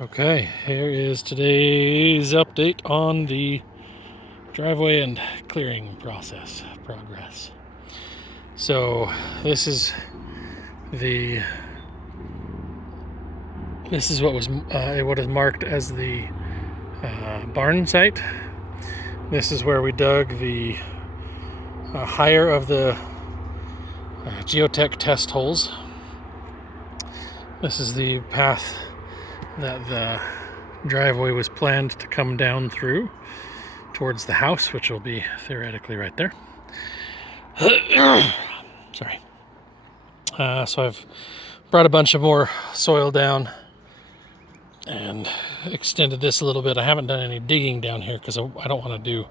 Okay, here is today's update on the driveway and clearing progress. So this is the what is marked as the barn site. This is where we dug the higher of the geotech test holes. This is the path that the driveway was planned to come down through towards the house, which will be theoretically right there. Sorry. So I've brought a bunch of more soil down and extended this a little bit. I haven't done any digging down here because I don't want to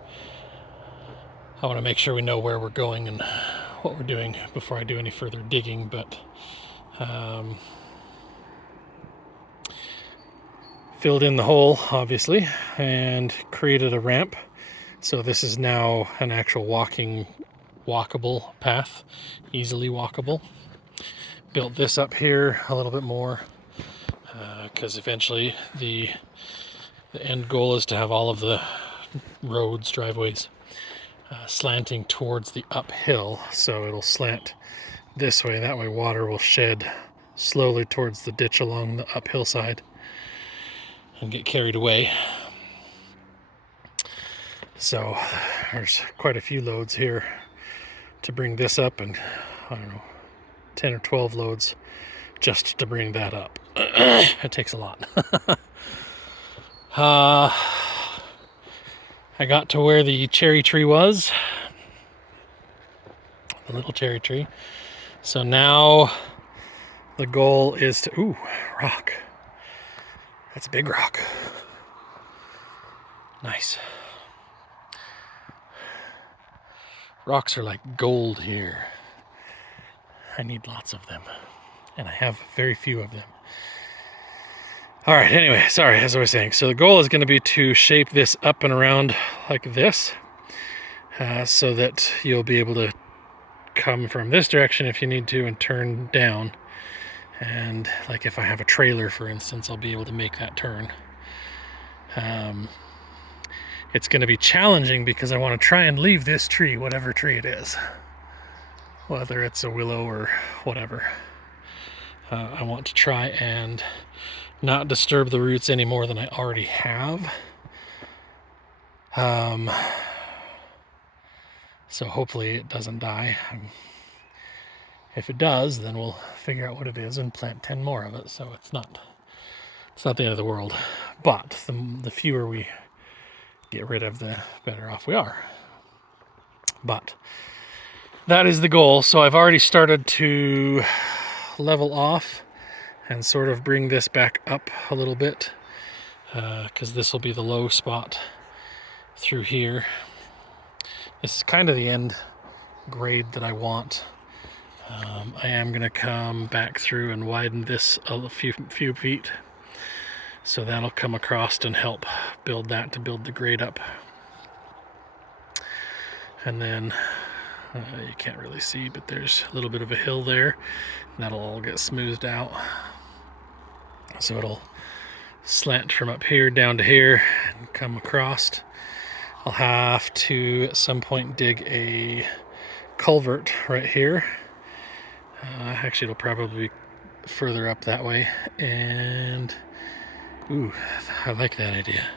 I want to make sure we know where we're going and what we're doing before I do any further digging, but filled in the hole, obviously, and created a ramp. So this is now an actual walkable path, easily walkable. Built this up here a little bit more because eventually the end goal is to have all of the roads, driveways, slanting towards the uphill. So it'll slant this way. That way water will shed slowly towards the ditch along the uphill side and get carried away. So there's quite a few loads here to bring this up, and I don't know, 10 or 12 loads just to bring that up. It takes a lot. I got to where the cherry tree was, the little cherry tree. So now the goal is to, ooh, rock. That's a big rock. Nice. Rocks are like gold here. I need lots of them, and I have very few of them. All right, anyway, sorry, as I was saying. So the goal is going to be to shape this up and around like this, so that you'll be able to come from this direction if you need to and turn down. And like if I have a trailer, for instance, I'll be able to make that turn. It's going to be challenging because I want to try and leave this tree, whatever tree it is, whether it's a willow or whatever. I want to try and not disturb the roots any more than I already have. So hopefully it doesn't die. If it does, then we'll figure out what it is and plant 10 more of it. So it's not the end of the world. But the fewer we get rid of, the better off we are. But that is the goal. So I've already started to level off and sort of bring this back up a little bit, because this will be the low spot through here. This is kind of the end grade that I want. I am going to come back through and widen this a few feet, so that'll come across and help build the grade up. And then you can't really see, but there's a little bit of a hill there, and that'll all get smoothed out. So it'll slant from up here down to here and come across. I'll have to at some point dig a culvert right here. Actually, it'll probably be further up that way. And ooh, I like that idea.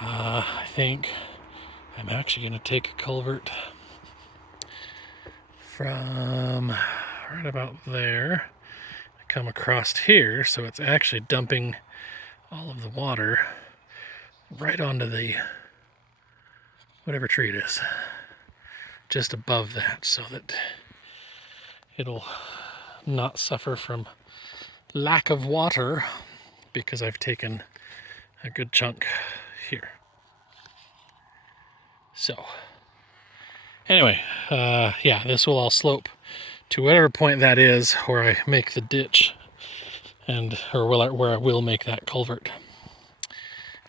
I think I'm actually going to take a culvert from right about there, come across here, so it's actually dumping all of the water right onto the whatever tree it is, just above that, so that it'll not suffer from lack of water because I've taken a good chunk here. So anyway, yeah, this will all slope to whatever point that is where I make the ditch, or where I will make that culvert.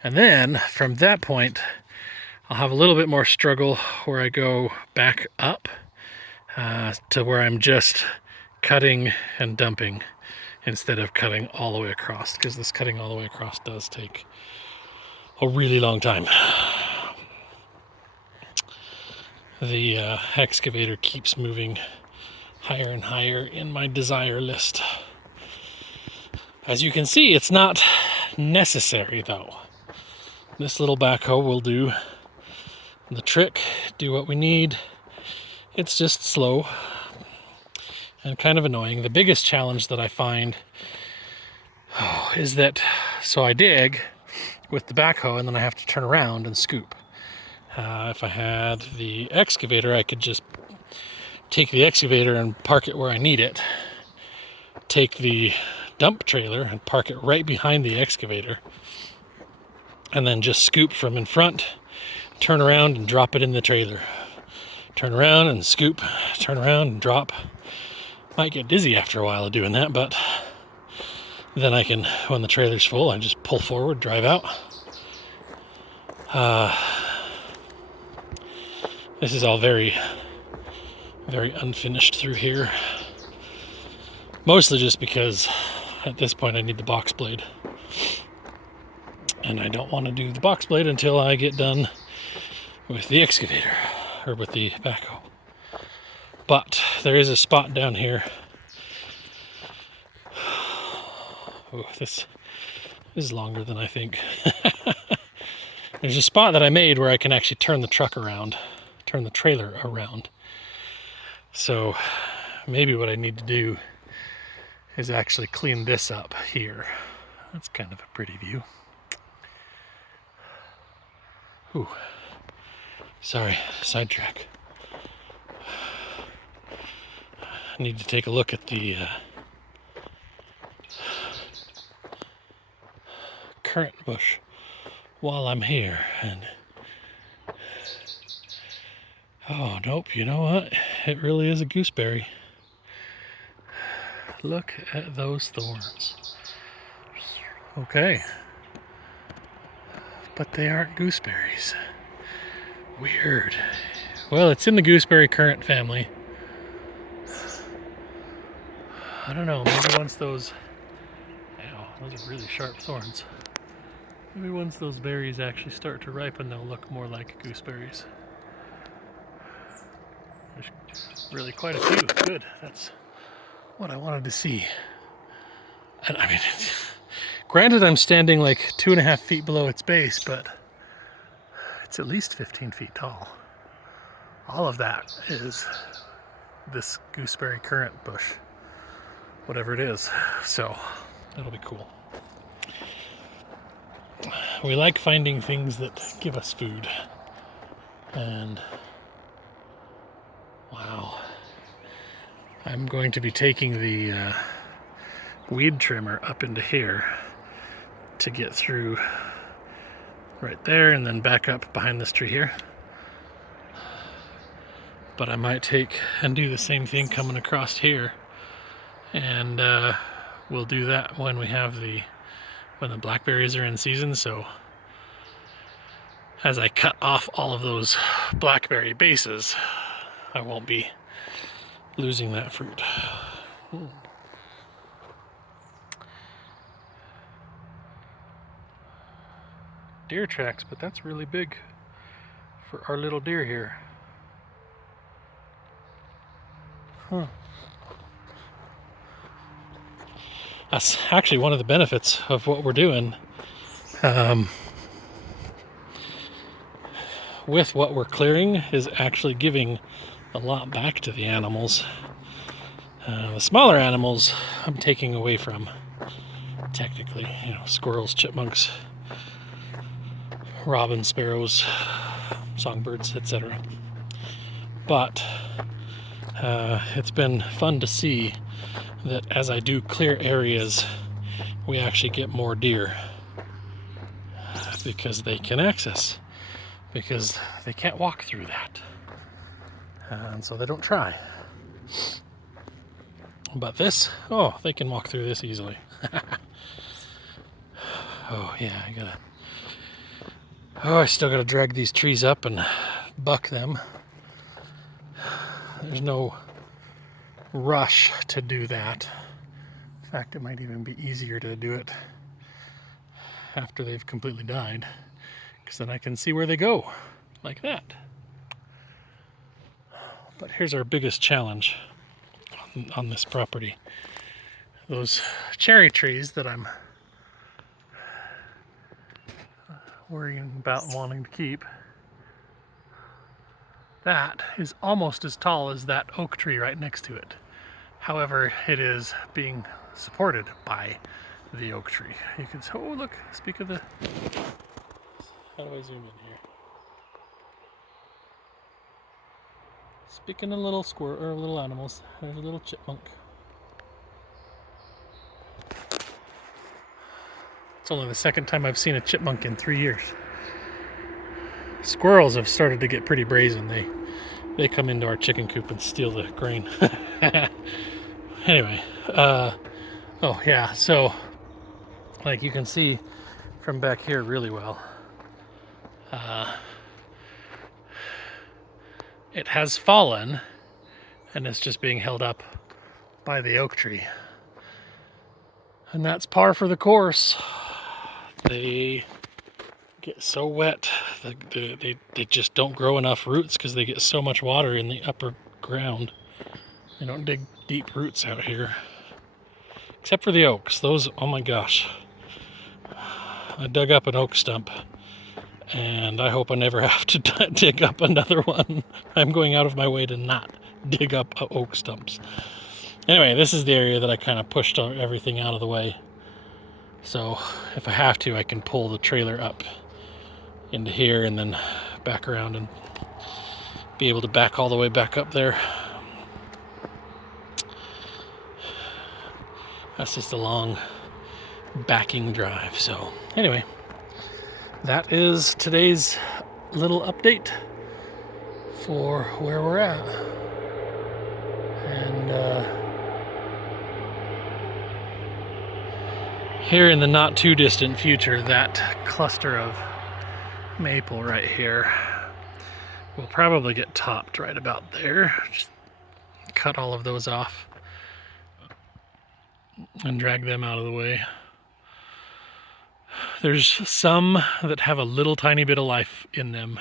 And then from that point, I'll have a little bit more struggle where I go back up to where I'm just cutting and dumping, instead of cutting all the way across, because this cutting all the way across does take a really long time. The excavator keeps moving higher and higher in my desire list. As you can see, it's not necessary though. This little backhoe will do the trick, do what we need. It's just slow and kind of annoying. The biggest challenge that I find is that, so I dig with the backhoe and then I have to turn around and scoop. If I had the excavator, I could just take the excavator and park it where I need it. Take the dump trailer and park it right behind the excavator. And then just scoop from in front, turn around and drop it in the trailer. Turn around and scoop, turn around and drop. Might get dizzy after a while of doing that, but then I can, when the trailer's full, I just pull forward, drive out. This is all very, very unfinished through here. Mostly just because at this point I need the box blade. And I don't want to do the box blade until I get done with the excavator, or with the backhoe. But there is a spot down here. Oh, this is longer than I think. There's a spot that I made where I can actually turn the truck around, turn the trailer around. So maybe what I need to do is actually clean this up here. That's kind of a pretty view. Ooh, sorry, sidetrack. I need to take a look at the currant bush while I'm here. And oh, nope, you know what? It really is a gooseberry. Look at those thorns. Okay. But they aren't gooseberries. Weird. Well, it's in the gooseberry currant family. I don't know, maybe once those, ow, those are really sharp thorns. Maybe once those berries actually start to ripen, they'll look more like gooseberries. There's really quite a few. Good, that's what I wanted to see. And I mean, granted I'm standing like 2.5 feet below its base, but it's at least 15 feet tall. All of that is this gooseberry currant bush, whatever it is. So that'll be cool. We like finding things that give us food. And wow, I'm going to be taking the weed trimmer up into here to get through right there and then back up behind this tree here. But I might take and do the same thing coming across here, and we'll do that when we have when the blackberries are in season. So as I cut off all of those blackberry bases, I won't be losing that fruit. Ooh. Deer tracks, but that's really big for our little deer here. Huh. That's actually one of the benefits of what we're doing. With what we're clearing is actually giving a lot back to the animals. The smaller animals I'm taking away from, technically, you know, squirrels, chipmunks, robins, sparrows, songbirds, etc. But it's been fun to see that as I do clear areas, we actually get more deer because they can access, because they can't walk through that, and so they don't try. But this, oh, they can walk through this easily. Oh yeah, I still gotta drag these trees up and buck them. There's no rush to do that. fact, it might even be easier to do it after they've completely died, because then I can see where they go, like that. But here's our biggest challenge on this property. Those cherry trees that I'm worrying about wanting to keep, that is almost as tall as that oak tree right next to it. However, it is being supported by the oak tree. You can see, oh look, speak of the, how do I zoom in here? Speaking of little squirrel, or little animals, there's a little chipmunk. It's only the second time I've seen a chipmunk in 3 years. Squirrels have started to get pretty brazen. They come into our chicken coop and steal the grain. Anyway, oh yeah, so like you can see from back here really well, it has fallen and it's just being held up by the oak tree. And that's par for the course. They get so wet, they just don't grow enough roots because they get so much water in the upper ground. They don't dig deep roots out here. Except for the oaks. Those, oh my gosh. I dug up an oak stump, and I hope I never have to dig up another one. I'm going out of my way to not dig up oak stumps. Anyway, this is the area that I kind of pushed everything out of the way. So if I have to, I can pull the trailer up into here and then back around and be able to back all the way back up there. That's just a long backing drive. So anyway, that is today's little update for where we're at. And here in the not too distant future, that cluster of maple right here will probably get topped right about there. Just cut all of those off and drag them out of the way. There's some that have a little tiny bit of life in them,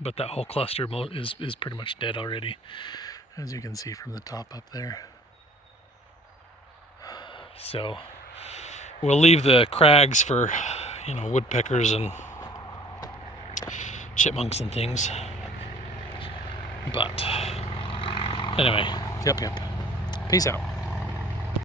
but that whole cluster is pretty much dead already, as you can see from the top up there. So we'll leave the crags for, you know, woodpeckers and chipmunks and things. But anyway, yep. Peace out.